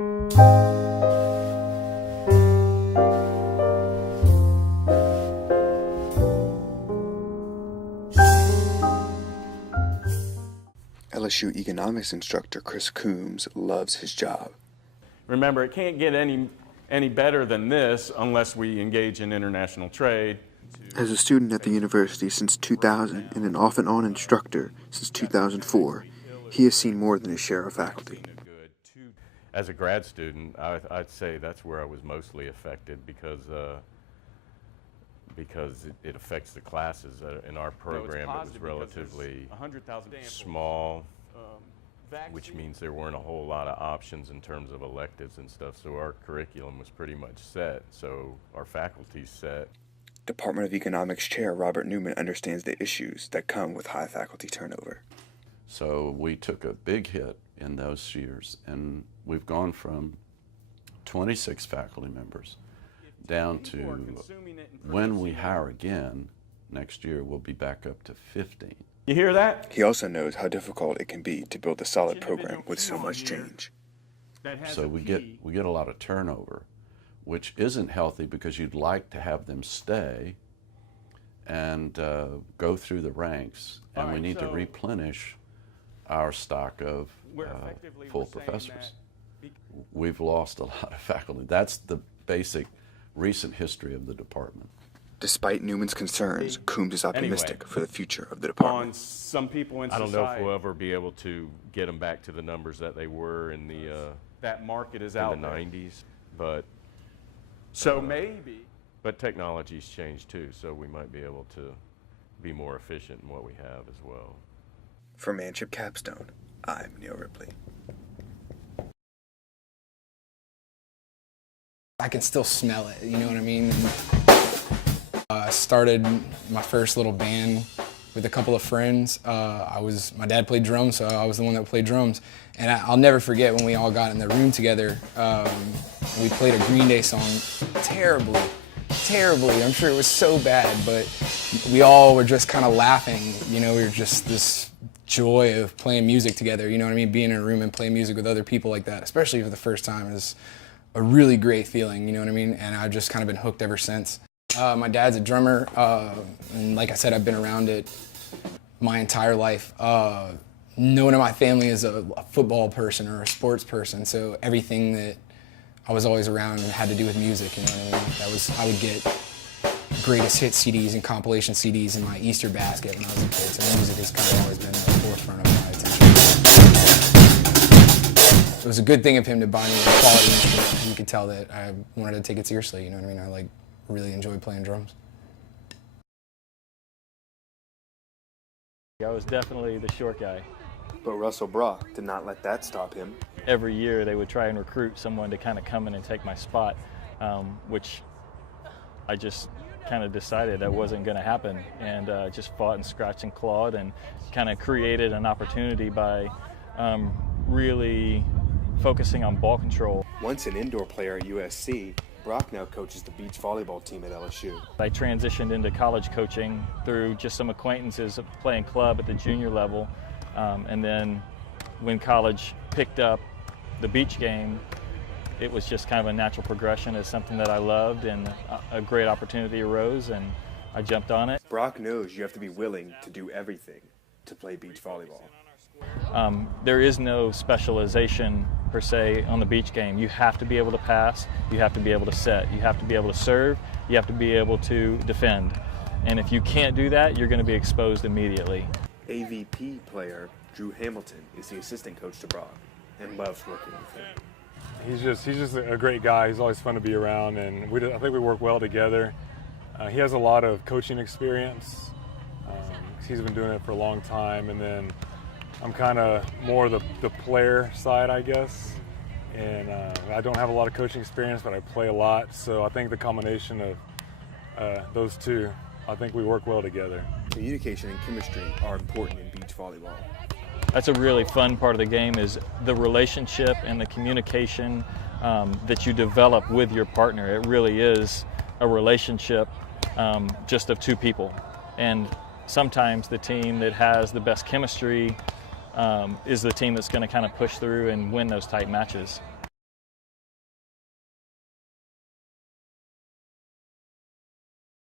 LSU economics instructor Chris Coombs loves his job. Remember, it can't get any better than this unless we engage in international trade. As a student at the university since 2000 and an off-and-on instructor since 2004, he has seen more than his share of faculty. As a grad student, I'd say that's where I was mostly affected because it affects the classes. In our program, it was relatively small, which means there weren't a whole lot of options in terms of electives and stuff, so our curriculum was pretty much set, so our faculty's set. Department of Economics Chair Robert Newman understands the issues that come with high faculty turnover. So we took a big hit in those years, and we've gone from 26 faculty members down to, when we hire again next year, we'll be back up to 15. You hear that? He also knows how difficult it can be to build a solid program with so much change. So we get a lot of turnover, which isn't healthy because you'd like to have them stay and go through the ranks, and we need to replenish our stock of full professors. We've lost a lot of faculty. That's the basic recent history of the department. Despite Newman's concerns, Coombs is optimistic for the future of the department. Some people in society, I don't know if we'll ever be able to get them back to the numbers that they were in the that market is out in the 90s, but so maybe. But technology's changed too, so we might be able to be more efficient in what we have as well. For Manship Capstone, I'm Neil Ripley. I can still smell it, you know what I mean? I started my first little band with a couple of friends. My dad played drums, so I was the one that played drums. And I'll never forget when we all got in the room together. We played a Green Day song terribly. I'm sure it was so bad, but we all were just kind of laughing. You know, we were just this joy of playing music together, you know what I mean? Being in a room and playing music with other people like that, especially for the first time, is a really great feeling, you know what I mean? And I've just kind of been hooked ever since. My dad's a drummer, and like I said, I've been around it my entire life. No one in my family is a football person or a sports person, so everything that I was always around had to do with music, you know what I mean? I would get greatest hit CDs and compilation CDs in my Easter basket when I was a kid, so music has kind of always been at the forefront of my attention. It was a good thing of him to buy me a quality instrument. You could tell that I wanted to take it seriously, you know what I mean? I really enjoyed playing drums. I was definitely the short guy. But Russell Brock did not let that stop him. Every year they would try and recruit someone to kind of come in and take my spot, which I just kind of decided that wasn't going to happen, and just fought and scratched and clawed and kind of created an opportunity by really focusing on ball control. Once an indoor player at USC, Brock now coaches the beach volleyball team at LSU. I transitioned into college coaching through just some acquaintances of playing club at the junior level, and then when college picked up the beach game, it was just kind of a natural progression. It's something that I loved, and a great opportunity arose, and I jumped on it. Brock knows you have to be willing to do everything to play beach volleyball. There is no specialization per se on the beach game. You have to be able to pass, you have to be able to set, you have to be able to serve, you have to be able to defend. And if you can't do that, you're going to be exposed immediately. AVP player Drew Hamilton is the assistant coach to Brock and loves working with him. He's just a great guy. He's always fun to be around, and I think we work well together. He has a lot of coaching experience. He's been doing it for a long time, and then I'm kind of more the player side, I guess. And I don't have a lot of coaching experience, but I play a lot. So I think the combination of those two, I think we work well together. Communication and chemistry are important in beach volleyball. That's a really fun part of the game, is the relationship and the communication that you develop with your partner. It really is a relationship just of two people. And sometimes the team that has the best chemistry is the team that's going to kind of push through and win those tight matches.